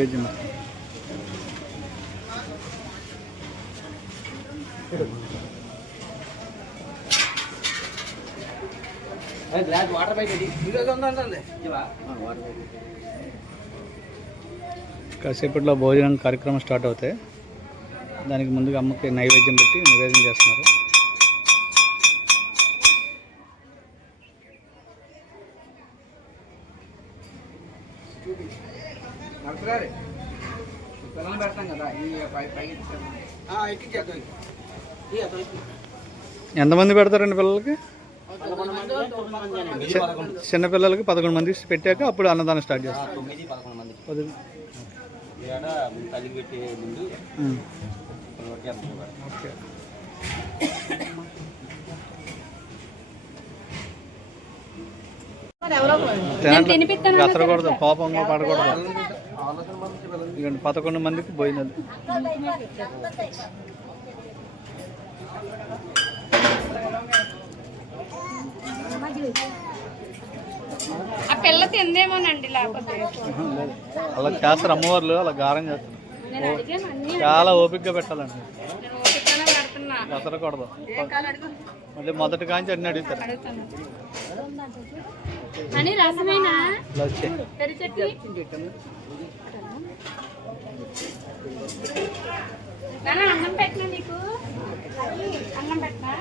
నైవేద్యం. కాసేపట్లో భోజనం కార్యక్రమం స్టార్ట్ అవుతాయి. దానికి ముందుగా అమ్మకి నైవేద్యం పెట్టి నివేదన చేస్తున్నారు. ఎంతమంది పెడతారండి పిల్లలకి? చిన్నపిల్లలకి 11 మంది పెట్టాక అప్పుడు అన్నదానం స్టార్ట్ చేస్తారు. కసరకూడదు, కోపంగా పడకూడదు. 11 మందికి పోయినది. ఆ పిల్ల తిందేమోనండి, లేకపోతే అలా చేస్తారు అమ్మవార్లు, అలా గారం చేస్తారు. చాలా ఓపికగా పెట్టాలండి, కసరకూడదు. మళ్ళీ మొదటి కాంచి అన్ని అడుగుతారు. అన్నం పెట్టినా నీకు, అన్నం పెట్టినా